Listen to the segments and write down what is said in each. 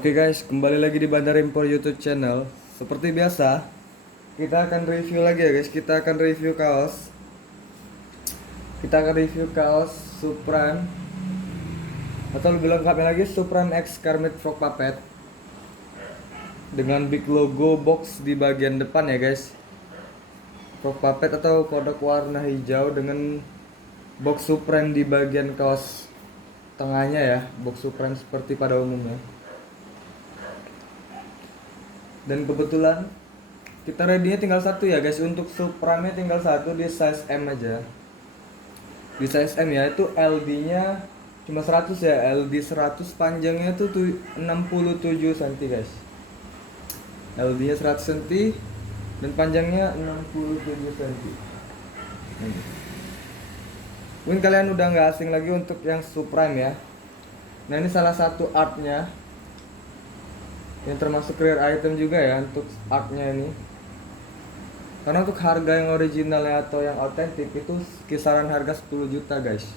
Oke guys, kembali lagi di Bandar Impor YouTube channel. Seperti biasa, kita akan review lagi ya guys. Kita akan review kaos. Kita akan review kaos Supreme atau lebih lengkapnya lagi Supreme X Kermit Frog Puppet dengan big logo box di bagian depan ya guys. Frog Puppet atau kodok warna hijau dengan box Supreme di bagian kaos tengahnya ya, box Supreme seperti pada umumnya. Dan kebetulan kita ready-nya tinggal satu ya guys. Untuk Supreme-nya tinggal satu di size M aja. Di size M ya, itu LD-nya cuma 100 ya. LD 100, panjangnya tuh 67 cm guys. LD-nya 100 cm dan panjangnya 67 cm. Mungkin kalian udah nggak asing lagi untuk yang Supreme ya. Nah, ini salah satu artnya yang termasuk rare item juga ya untuk artnya ini, karena untuk harga yang originalnya atau yang autentik itu kisaran harga 10 juta guys.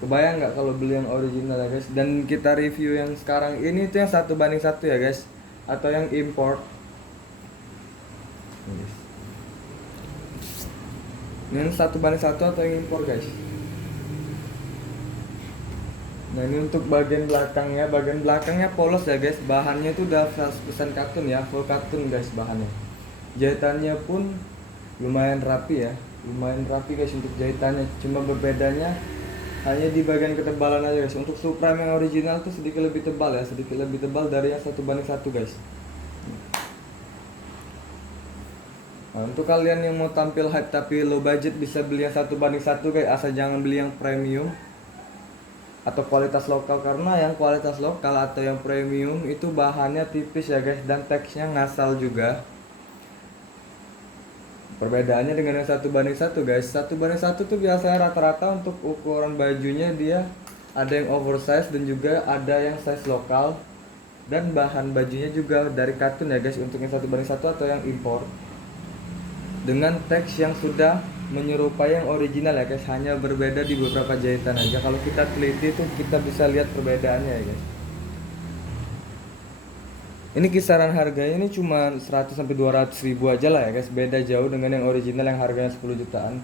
Kebayang nggak kalau beli yang original ya guys. Dan kita review yang sekarang ini itu yang 1:1 ya guys, atau yang import. Ini 1:1 atau yang import guys. Nah, ini untuk bagian belakangnya polos ya guys. Bahannya itu udah 100% katun ya, full katun guys bahannya. Jahitannya pun lumayan rapi ya, lumayan rapi guys untuk jahitannya. Cuma berbedanya hanya di bagian ketebalan aja guys. Untuk Supreme yang original tuh sedikit lebih tebal ya, sedikit lebih tebal dari yang 1:1 guys. Nah, untuk kalian yang mau tampil hype tapi low budget bisa beli yang 1:1 guys, asal jangan beli yang premium atau kualitas lokal, karena yang kualitas lokal atau yang premium itu bahannya tipis ya guys, dan teksnya ngasal juga. Perbedaannya dengan yang 1:1 guys, 1:1 tuh biasanya rata-rata untuk ukuran bajunya dia ada yang oversize dan juga ada yang size lokal, dan bahan bajunya juga dari katun ya guys untuk yang 1:1 atau yang impor, dengan teks yang sudah menyerupai yang original ya guys, hanya berbeda di beberapa jahitan aja. Kalau kita teliti tuh kita bisa lihat perbedaannya ya guys. Ini kisaran harganya ini cuma 100 sampai 200 ribu aja lah ya guys, beda jauh dengan yang original yang harganya 10 jutaan.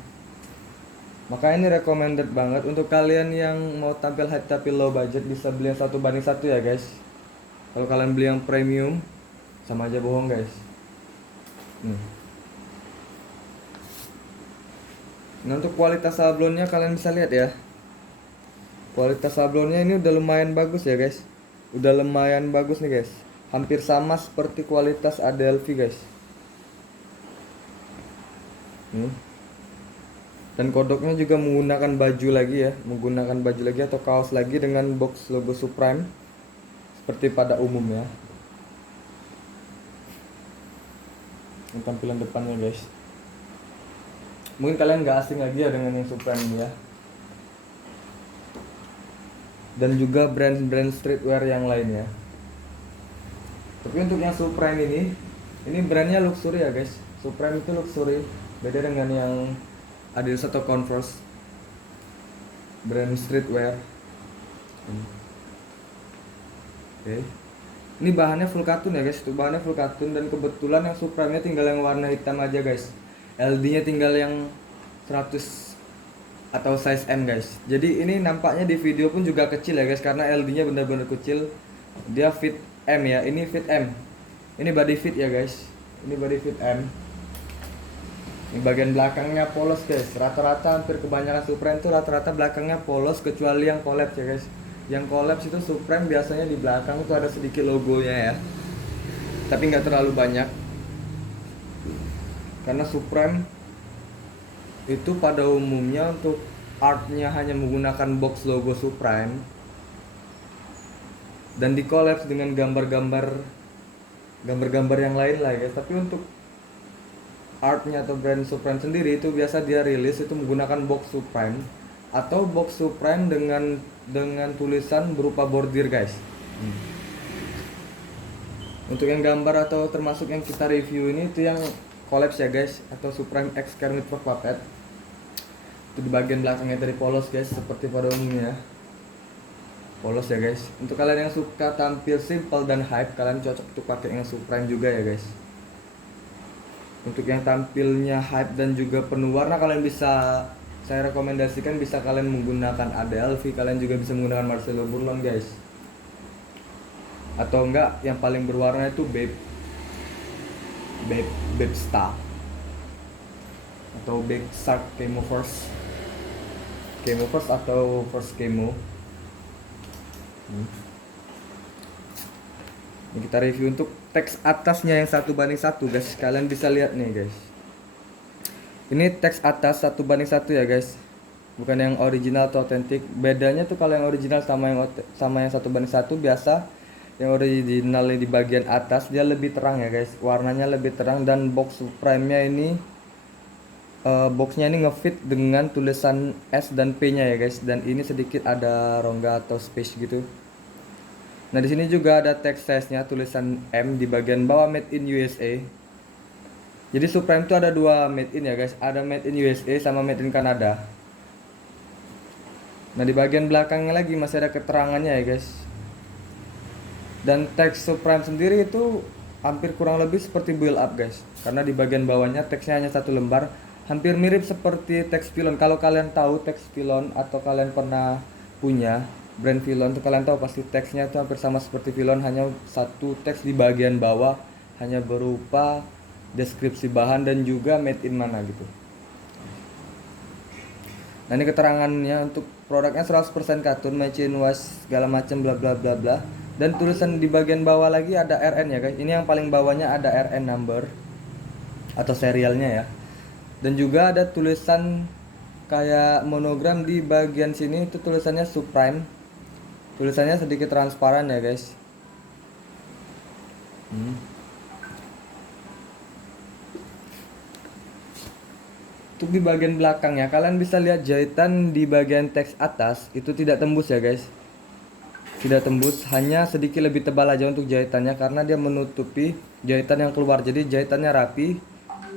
Maka ini recommended banget untuk kalian yang mau tampil hype tapi low budget, bisa beli yang 1:1 ya guys. Kalau kalian beli yang premium sama aja bohong guys. Nah, untuk kualitas sablonnya kalian bisa lihat ya. Kualitas sablonnya ini udah lumayan bagus ya guys. Udah lumayan bagus nih guys. Hampir sama seperti kualitas Adelphi guys. Dan kodoknya juga menggunakan baju lagi ya, menggunakan baju lagi atau kaos lagi dengan box logo Supreme seperti pada umumnya. Ini tampilan depannya guys. Mungkin kalian gak asing lagi ya dengan yang Supreme ini ya. Dan juga brand-brand streetwear yang lainnya. Tapi untuk yang Supreme ini brandnya luxury ya guys. Supreme itu luxury, beda dengan yang Adidas atau Converse, brand streetwear. Oke. Ini bahannya full katun ya guys. Itu bahannya full katun, dan kebetulan yang Supreme-nya tinggal yang warna hitam aja guys. LD-nya tinggal yang 100 atau size M guys. Jadi ini nampaknya di video pun juga kecil ya guys, karena LD-nya benar-benar kecil. Dia fit M ya. Ini fit M. Ini body fit ya guys. Ini body fit M. Ini bagian belakangnya polos guys. Rata-rata hampir kebanyakan Supreme tuh rata-rata belakangnya polos, kecuali yang collapse ya guys. Yang collapse itu Supreme biasanya di belakang tuh ada sedikit logonya ya. Tapi nggak terlalu banyak. Karena Supreme itu pada umumnya untuk artnya hanya menggunakan box logo Supreme dan di collapse dengan gambar-gambar yang lain lah guys. Tapi untuk artnya atau brand Supreme sendiri itu biasa dia rilis itu menggunakan box Supreme atau box Supreme dengan tulisan berupa bordir guys. Untuk yang gambar atau termasuk yang kita review ini itu yang collapse ya guys, atau Supreme X Kermit Frog Puppet. Itu di bagian belakangnya dari polos guys, seperti pada umumnya. polos ya guys. Untuk kalian yang suka tampil simple dan hype, kalian cocok untuk pakai yang Supreme juga ya guys. Untuk yang tampilnya hype dan juga penuh warna, kalian bisa, saya rekomendasikan bisa kalian menggunakan ADLV, kalian juga bisa menggunakan Marcelo Burlon guys. Atau enggak yang paling berwarna itu Babe Star atau Big Shark Camo Force atau Force Camo. Ini kita review untuk teks atasnya yang 1:1 guys. Kalian bisa lihat nih guys. Ini teks atas 1:1 ya guys. Bukan yang original atau otentik. Bedanya tuh kalau yang original sama yang 1:1 biasa. Yang original di bagian atas dia lebih terang ya guys. Warnanya lebih terang dan box Supreme-nya ini boxnya ini ngefit dengan tulisan S dan P-nya ya guys. Dan ini sedikit ada rongga atau space gitu. Nah di sini juga ada text size-nya tulisan M di bagian bawah made in USA. Jadi Supreme itu ada dua made in ya guys. Ada made in USA sama made in Kanada. Nah di bagian belakangnya lagi masih ada keterangannya ya guys. Dan teks Supreme sendiri itu hampir kurang lebih seperti build up guys. Karena di bagian bawahnya teksnya hanya satu lembar. Hampir mirip seperti teks Filon. Kalau kalian tahu teks Filon atau kalian pernah punya brand Filon tuh, kalian tahu pasti teksnya itu hampir sama seperti Filon, hanya satu teks di bagian bawah hanya berupa deskripsi bahan dan juga made in mana gitu. Nah ini keterangannya untuk produknya 100% katun, machine wash segala macam bla bla bla bla. Dan tulisan di bagian bawah lagi ada RN ya guys. Ini yang paling bawahnya ada RN number atau serialnya ya. Dan juga ada tulisan kayak monogram di bagian sini, itu tulisannya Supreme. Tulisannya sedikit transparan ya guys. Untuk di bagian belakangnya kalian bisa lihat jahitan di bagian teks atas itu tidak tembus ya guys. Tidak tembus, hanya sedikit lebih tebal aja untuk jahitannya karena dia menutupi jahitan yang keluar. Jadi jahitannya rapi,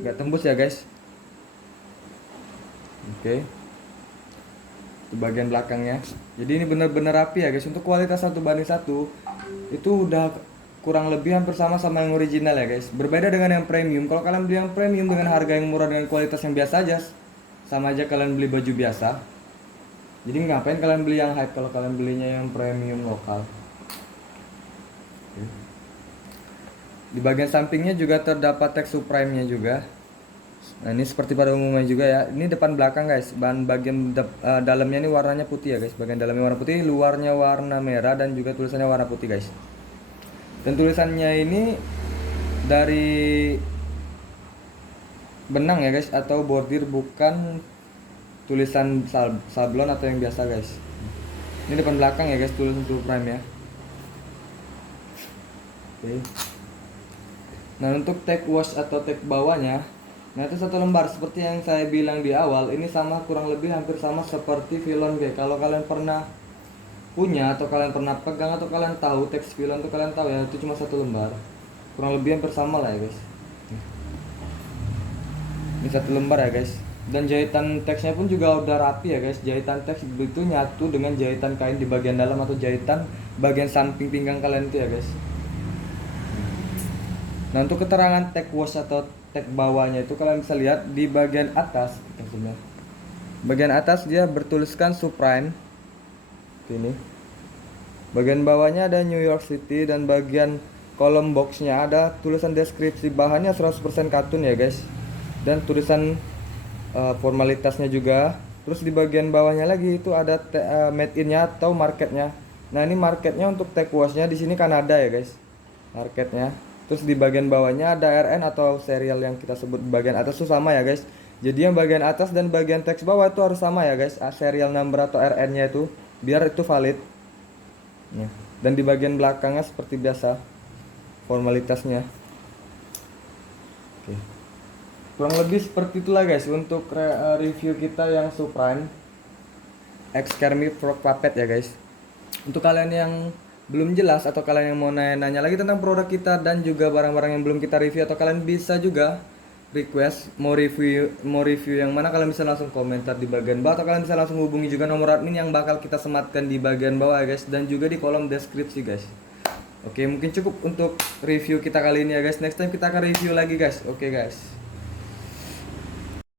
nggak tembus ya guys. Oke. Di bagian belakangnya. Jadi ini benar-benar rapi ya guys. Untuk kualitas 1:1 itu udah kurang lebih hampir sama yang original ya guys. Berbeda dengan yang premium. Kalau kalian beli yang premium dengan harga yang murah dengan kualitas yang biasa aja, sama aja kalian beli baju biasa. Jadi ngapain kalian beli yang hype kalau kalian belinya yang premium lokal. Di bagian sampingnya juga terdapat teks Supreme-nya juga. Nah ini seperti pada umumnya juga ya. Ini depan belakang guys. Bagian dalamnya ini warnanya putih ya guys. Bagian dalamnya warna putih, luarnya warna merah dan juga tulisannya warna putih guys. Dan tulisannya ini dari benang ya guys, atau bordir, bukan tulisan sablon atau yang biasa guys. Ini depan belakang ya guys tulisan Supreme ya. Oke. Nah untuk tag wash atau tag bawahnya, nah itu satu lembar seperti yang saya bilang di awal. Ini sama, kurang lebih hampir sama seperti Filon guys. Kalau kalian pernah punya atau kalian pernah pegang atau kalian tahu teks Filon tuh, kalian tahu ya itu cuma satu lembar, kurang lebih hampir sama lah ya guys. Ini satu lembar ya guys. Dan jahitan teksnya pun juga udah rapi ya guys. Jahitan teks itu nyatu dengan jahitan kain di bagian dalam atau jahitan bagian samping pinggang kalian itu ya guys. Nah untuk keterangan tag wash atau tag bawahnya itu kalian bisa lihat di bagian atas. Bagian atas dia bertuliskan Supreme. Ini bagian bawahnya ada New York City dan bagian kolom boxnya ada tulisan deskripsi bahannya 100% katun ya guys. Dan tulisan formalitasnya juga. Terus di bagian bawahnya lagi itu ada made in-nya atau marketnya. Nah ini marketnya untuk tag washnya di sini Kanada ya guys, marketnya. Terus di bagian bawahnya ada RN atau serial yang kita sebut di bagian atas itu sama ya guys. Jadi yang bagian atas dan bagian teks bawah itu harus sama ya guys, serial number atau RN-nya itu biar itu valid. Dan di bagian belakangnya seperti biasa formalitasnya. Oke. Kurang lebih seperti itulah guys untuk review kita yang Supreme X Kermit Frog Puppet ya guys. Untuk kalian yang belum jelas atau kalian yang mau nanya lagi tentang produk kita dan juga barang-barang yang belum kita review, atau kalian bisa juga request mau review yang mana, kalian bisa langsung komentar di bagian bawah, atau kalian bisa langsung hubungi juga nomor admin yang bakal kita sematkan di bagian bawah ya guys, dan juga di kolom deskripsi guys. Oke, mungkin cukup untuk review kita kali ini ya guys. Next time kita akan review lagi guys. Oke guys.